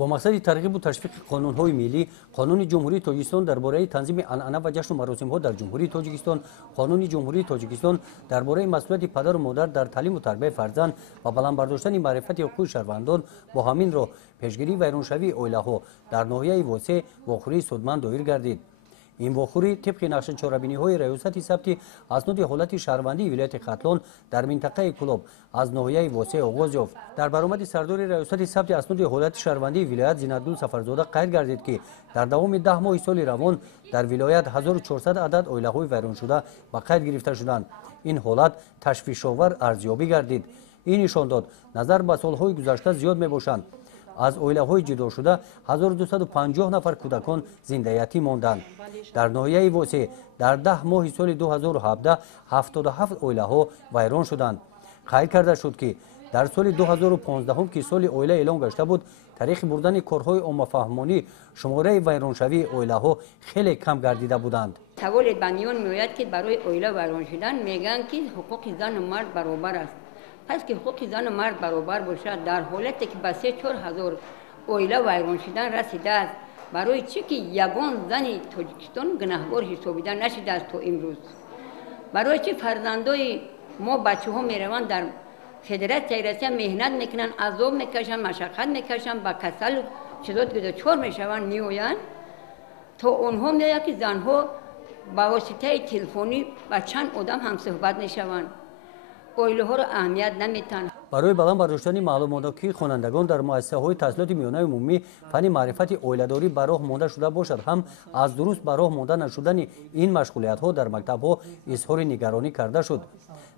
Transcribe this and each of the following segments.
با مقصد ترغیب و تشویق قانون‌های ملی، قانون جمهوری تاجیکستان درباره تنظیم عنعنه و جشن و مراسم‌ها در جمهوری تاجیکستان، قانون جمهوری تاجیکستان درباره مسئولیت پدر و مادر در تعلیم و تربیت فرزند و بلند برداشتن معرفت حقوق شهروندان با همین راه پیشگیری ویرانشوی اویله‌ها در ناحیه واسع واخوری سودمند دایر گردید. این واخوری طبق نقشه چهاربینی‌های ریاست ثبت اسناد حالت شهروندی ولایت ختلان در منطقه کلوب از ناحیه واسع آغاز یافت. در برآمد سردار ریاست ثبت اسناد حالت شهروندی ولایت زینت‌الدین سفرزاده قید گردید که در دوام 10 ماه سال روان در ولایت 1400 عدد اویله‌های ویران شده به قید گرفته شدند. این حالت تشویش‌آور ارزیابی گردید. این نشان داد نظر به سال‌های گذشته زیاد میباشند. از اویله‌های جدا شده 1250 نفر کودکان زنده یتیم ماندند. در ناحیه واسع در 10 ماه سال 2017 77 اویله‌ها ویران شدند. قید کرده شد که در سال 2015 که سال اویله اعلام گشته بود، تاریخ بردن کارهای عامه‌فهمانی شماره ویرانشوی اویله‌ها خیلی کم گردیده بودند. سوال بنیان میآید که برای اویله ویران شدن میگن که حقوق زن و مرد برابر است. پس که حقوق زن و مرد برابر باشد، در حالتی که به 3-4 هزار اویله ویران شدن رسیده است، برای چی که یگان زن تاجیکستان گناهکار حسابیده نشده است تا امروز؟ برای چی فرزندای ما بچه ها میروند در فدراسیون مهنت میکنن، عذاب میکشن، مشقت میکشن، با کسل و چیزات دچار میشوند، میآیند تا اونها میآید که زنها با واسطه تلفنی با چند آدم هم صحبت میشوند. اویله ها را اهمیت نمیتن. برای بلند برداشتن معلومات که خوانندگان در مؤسسه‌های تحصیلات میانه عمومی فن معرفت اویله‌داری به راه مانده شده باشد، هم از درست به راه مانده نشدن این مشغولیت‌ها در مکتب‌ها اظهار نگرانی کرده شد.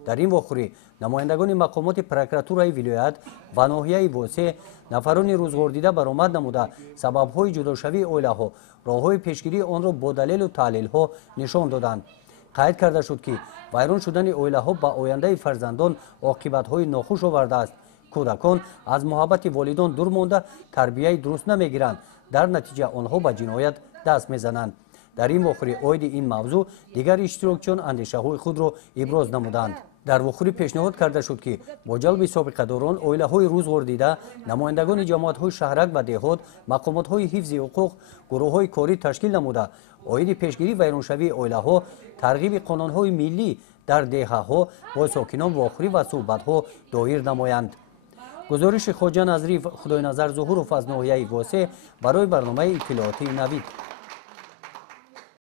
در این واخوری نمایندگان مقامات پروکراتورای ولایت و ناحیه واسع نفران روزگار دیده برآمد نموده سبب‌های جداشوی اویله‌ها، راه‌های پیشگیری آن را با دلیل و تحلیل‌ها نشان دادند. قید کرده شد که ویران شدن اویله‌ها به آینده فرزندان عاقبت‌های ناخوش آورده است. کودکان از محبت والدان دور مانده تربیت درست نمیگیرند، در نتیجه آنها به جنایت دست میزنند. در این واخوری عاید این موضوع دیگر اشتراکچیان اندیشه‌های خود را ابراز نمودند. در واخوری پیشنهاد کرده شد که با جلب سابقه‌داران، اویله‌های روزگار دیده، نمایندگان جماعت‌های شهرک و دهات، مقامات‌های حفظ حقوق، گروه‌های کاری تشکیل نموده عاید پیشگیری ویرانشوی اویله‌ها، ترغیب قانون‌های ملی در دهه‌ها با ساکنان واخوری و صحبت‌ها دایر نمایند. گزارش خواجه نظری خدای نظر ظهور و از ناحیه واسع برای برنامه اطلاعاتی نوید.